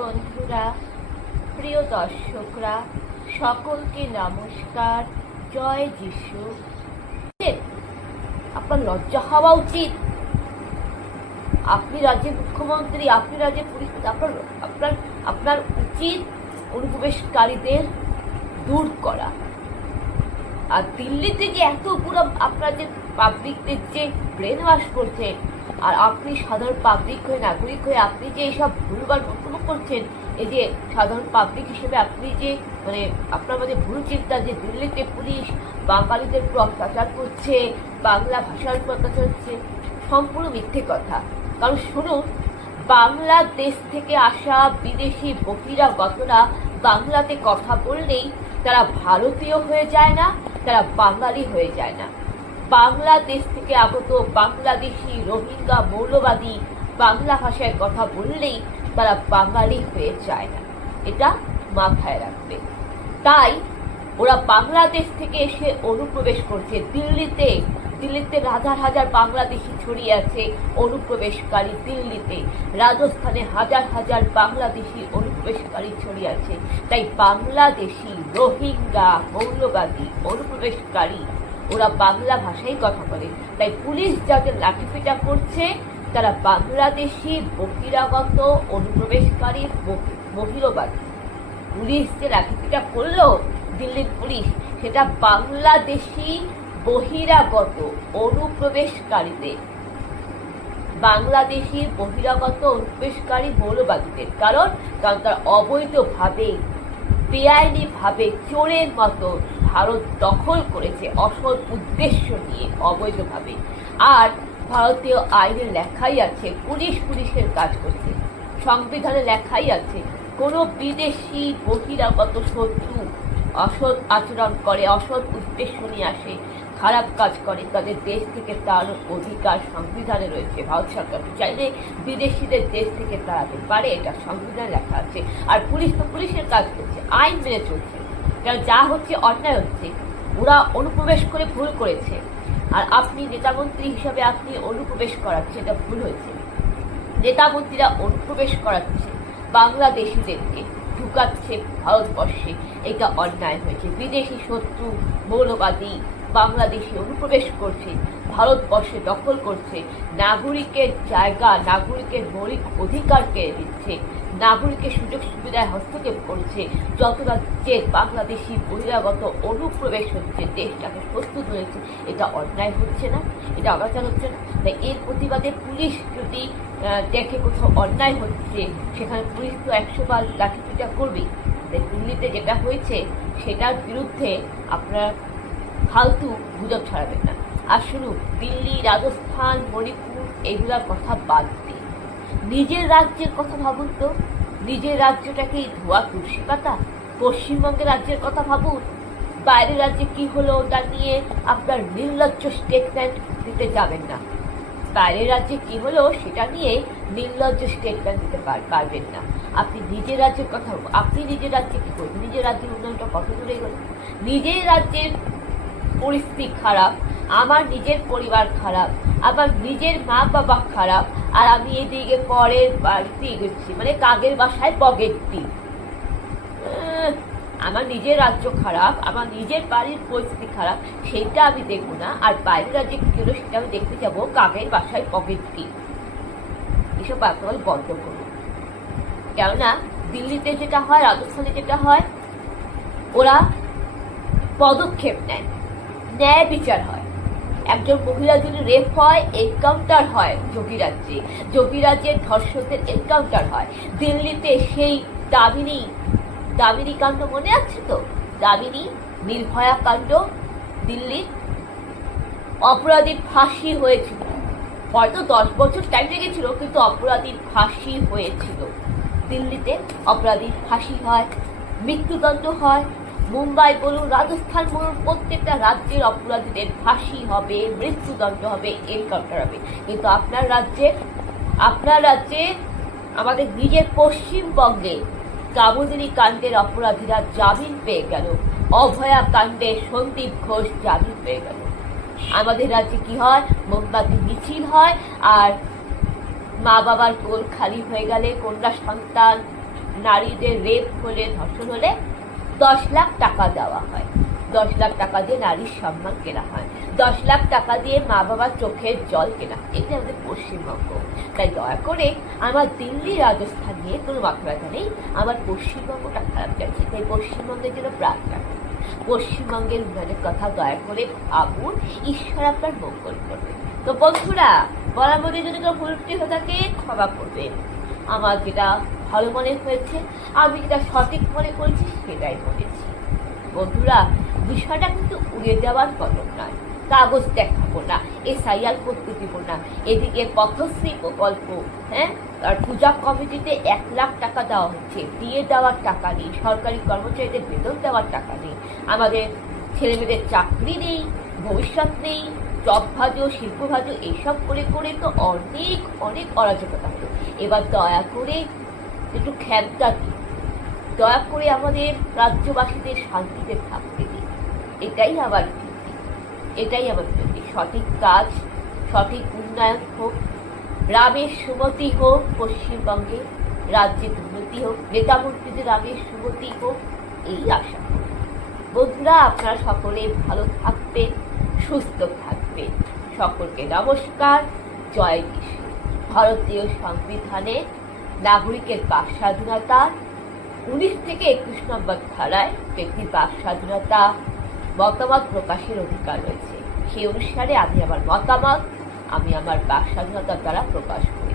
বন্ধুরা, প্রিয় দর্শকরা, সকলকে নমস্কার। জয় যিশু। আপনার লজ্জা হওয়া উচিত। আপনি রাজ্যের মুখ্যমন্ত্রী, আপনি রাজ্যের পুলিশ, আপনার উচিত অনুপ্রবেশকারীদের দূর করা। আর দিল্লিতে যে এত পুরো আপনার যে পাবলিকদের যে ব্রেন ওয়াশ করছে, আর আপনি সাধারণ পাবলিক হয়ে, নাগরিক হয়ে আপনি যে এইসব ভুলভাল বক্তব্য করছেন, এই যে সাধারণ পাবলিক হিসেবে আপনি যে আপনার মধ্যে ভুল চিন্তা যে দিল্লিতে পুলিশ বাঙালিদের উপর অত্যাচার করছে, বাংলা ভাষার উপর অত্যাচার হচ্ছে, সম্পূর্ণ মিথ্যে কথা। কারণ শুনুন, বাংলাদেশ থেকে আসা বিদেশি বহিরাগতরা বাংলাতে কথা বললেই তারা ভারতীয় হয়ে যায় না, তারা বাঙালি হয়ে যায় না। বাংলাদেশ থেকে আগত বাংলাদেশি, রোহিঙ্গা, মৌলবাদী বাংলা ভাষায় কথা বললেই তারা বাঙালি হয়ে যায় না। এটা মাথায় রাখবে। তাই ওরা বাংলাদেশ থেকে এসে অনুপ্রবেশ করছে দিল্লিতে। দিল্লিতে হাজার হাজার বাংলাদেশি ছড়িয়ে আছে অনুপ্রবেশকারী। দিল্লিতে, রাজস্থানে হাজার হাজার বাংলাদেশি অনুপ্রবেশকারী ছড়িয়ে আছে। তাই বাংলাদেশি, রোহিঙ্গা, মৌলবাদী, অনুপ্রবেশকারী ওরা বাংলা ভাষায় কথা বলে। তাই পুলিশ যাদের লাঠিপেটা করছে তারা বাংলাদেশি, বহিরাগত, অনুপ্রবেশকারী, মহিলাবাদী। পুলিশ যে লাঠিপেটা করলো দিল্লির পুলিশ, সেটা বাংলাদেশি বহিরাগত অনুপ্রবেশকারীদের, বাংলাদেশি বহিরাগত অনুপ্রবেশকারী মৌলবাদীদের। কারণ তারা অবৈধভাবে, বেআইনি ভাবে, চোরের মতো ভারত দখল করেছে অসৎ উদ্দেশ্য নিয়ে, অবৈধভাবে। আর ভারতীয় আইনে লেখাই আছে পুলিশের কাজ করছে, সংবিধানে লেখাই আছে কোন বিদেশি বহিরাগত শত্রু অসৎ আচরণ করে, অসৎ উদ্দেশ্য নিয়ে আসে, খারাপ কাজ করে, তাদের দেশ থেকে তার অধিকার সংবিধানে রয়েছে। ভারত সরকার চাইলে বিদেশিদের দেশ থেকে তাড়াতে পারে, এটা সংবিধানে লেখা আছে। আর পুলিশ তো পুলিশের কাজ করছে, আইন মেনে চলছে। কারণ যা হচ্ছে অন্যায় হচ্ছে, ওরা অনুপ্রবেশ করে ভুল করেছে। আর আপনি নেতামন্ত্রী হিসাবে আপনি অনুপ্রবেশ করাচ্ছে, এটা ভুল হয়েছে। নেতামন্ত্রীরা অনুপ্রবেশ করাচ্ছে, বাংলাদেশিদেরকে ঢুকাচ্ছে ভারতবর্ষে, এটা অন্যায় হয়েছে। বিদেশি শত্রু, মৌলবাদী বাংলাদেশি অনুপ্রবেশ করছে, ভারতবর্ষে দখল করছে, নাগরিকের জায়গা, নাগরিকের মৌলিক অধিকার কেড়ে দিচ্ছে, নাগরিকের সুযোগ সুবিধায় হস্তক্ষেপ করছে। যত রাজ্যে বাংলাদেশি বহিরাগত অনুপ্রবেশ হচ্ছে, দেশটাকে প্রস্তুত হয়েছে, এটা অন্যায় হচ্ছে না, এটা অনাচার হচ্ছে না। তাই এর প্রতিবাদে পুলিশ যদি দেখে কোথাও অন্যায় হচ্ছে, সেখানে পুলিশ তো 100 বার লাঠিপিটা করবেই। তাই দিল্লিতে যেটা হয়েছে সেটার বিরুদ্ধে আপনারা ফালতু গুজব ছড়াবেন না। আর শুনুন, দিল্লি, রাজস্থান, মণিপুর এগুলার কথা বাদ দিন, নিজের রাজ্যের কথা ভাবুন তো। নিজের রাজ্যটাকে ধোয়া তুলসী পাতা? পশ্চিমবঙ্গের রাজ্যের কথা ভাবুন। বাইরের রাজ্যে কি হলো ওটা নিয়ে আপনার নির্লজ্জ স্টেটমেন্ট দিতে যাবেন না। বাইরের রাজ্যে কি হলো সেটা নিয়ে নির্লজ্জ স্টেটমেন্ট দিতে পারবেন না। আপনি নিজের রাজ্যের কথা বলুন। আপনি নিজের রাজ্যে কি করবেন? নিজের রাজ্যের উন্নয়নটা কত দূরে গেল? নিজের রাজ্যের পরিস্থিতি খারাপ, আমার নিজের পরিবার খারাপ, আমার নিজের মা বাবা খারাপ, আর আমি এদিকে পরের বাড়িতে এগোচ্ছি, মানে কাকের বাসায় পকেট টিপ। আমার নিজের রাজ্য খারাপ, আমার নিজের বাড়ির পরিস্থিতি খারাপ, সেটা আমি দেখবো না। আর বাইরের রাজ্যে কি হলো সেটা আমি দেখতে যাবো কাকের বাসায় পকেট টিপ। এসব আপনার বন্ধ করুন। কেননা দিল্লিতে যেটা হয়, রাজস্থানে যেটা হয়, ওরা পদক্ষেপ নেয়, ন্যায় বিচার হয়। একজন মহিলা যদি রেপ হয়, এনকাউন্টার হয় যোগীরাজ্যে, যোগীরাজ্যের ধর্ষকদের এনকাউন্টার হয়। দিল্লিতে সেই দামিনী কাণ্ড মনে আছে তো? দামিনী, নির্ভয়া কাণ্ড, দিল্লির অপরাধীর ফাঁসি হয়েছিল। হয়তো 10 বছর টাইম লেগেছিল, কিন্তু অপরাধীর ফাঁসি হয়েছিল। দিল্লিতে অপরাধীর ফাঁসি হয়, মৃত্যুদণ্ড হয়। মুম্বাই বলুন, রাজস্থান বলুন, প্রত্যেকটা রাজ্যের অপরাধীদের ফাঁসি হবে, মৃত্যুদণ্ড হবে, এনকাউন্টার হবে। কিন্তু আপনার রাজ্যে আমাদের নিজের পশ্চিমবঙ্গে কামোদিনী কাণ্ডের অপরাধীরা জামিন পেয়ে গেল, অভয়া কাণ্ডে সন্দীপ ঘোষ জামিন পেয়ে গেল। আমাদের রাজ্যে কি হয়? মোমবাতি মিছিল হয়, আর মা বাবার কোল খালি হয়ে গেলে, কন্যা সন্তান নারীদের রেপ হলে, ধর্ষণ হলে 10 লাখ টাকা দেওয়া হয়। 10 লাখ টাকা দিয়ে নারীর সম্মান কেনা হয়, 10 লাখ টাকা দিয়ে মা বাবার চোখের জল কেনা। এটা আমাদের পশ্চিমবঙ্গ। তাই দয়া করে আমার দিল্লি রাজস্থান নিয়ে কোনো মাথা ব্যথা নেই, আমার পশ্চিমবঙ্গটা খারাপ যাচ্ছে। তাই পশ্চিমবঙ্গের জন্য প্রার্থনা করি, পশ্চিমবঙ্গের উন্নয়নের কথা দয়া করে ভাবুন, ঈশ্বর আপনার মঙ্গল করবে। তো বন্ধুরা, বলার মধ্যে যদি কোনো ভুল ত্রুটি হয়ে থাকে ক্ষমা করবেন। আমার যেটা ভালো মনে হয়েছে, আমি যেটা সঠিক মনে করেছি সেটাই বলেছি। বন্ধুরা, বিষয়টা কিন্তু উড়ে যাওয়ার কদম নয়, কাগজ দেখাবো না, SIR করতে দিব না, এদিকে পথশ্রী প্রকল্প, আর পূজা কমিটিতে 1 লাখ টাকা দেওয়া হচ্ছে, দিয়ে দেওয়ার টাকা নেই, সরকারি কর্মচারীদের বেতন দেওয়ার টাকা নেই, আমাদের ছেলেমেয়েদের চাকরি নেই, ভবিষ্যৎ নেই, চপ ভাজো, শিল্প ভাজো, এইসব করে করে তো অনেক অনেক অরাজকতা হলো। এবার দয়া করে একটু ক্ষমতা দিন, দয়া করে আমাদের রাজ্যবাসীদের শান্তিতে থাকতে দিন। এটাই আমার ভিত্তি, এটাই আমার ভিত্তি। সঠিক কাজ, সঠিক উন্নয়ন হোক, রামের সুমতি হোক, পশ্চিমবঙ্গে রাজ্যের উন্নতি হোক, নেতা মন্ত্রীদের রামের সুমতি হোক, এই আশা করি। বন্ধুরা, আপনারা সকলে ভালো থাকবেন, সুস্থ থাকবেন। সকলকে নমস্কার, জয় যিশু। ভারতীয় সংবিধানে নাগরিকের বাক স্বাধীনতা 19 থেকে 21 নম্বর ধারায় ব্যক্তির বাক স্বাধীনতা, মতামত প্রকাশের অধিকার রয়েছে। সেই অনুসারে আমি আমার মতামত, আমি আমার বাক স্বাধীনতার দ্বারা প্রকাশ করি।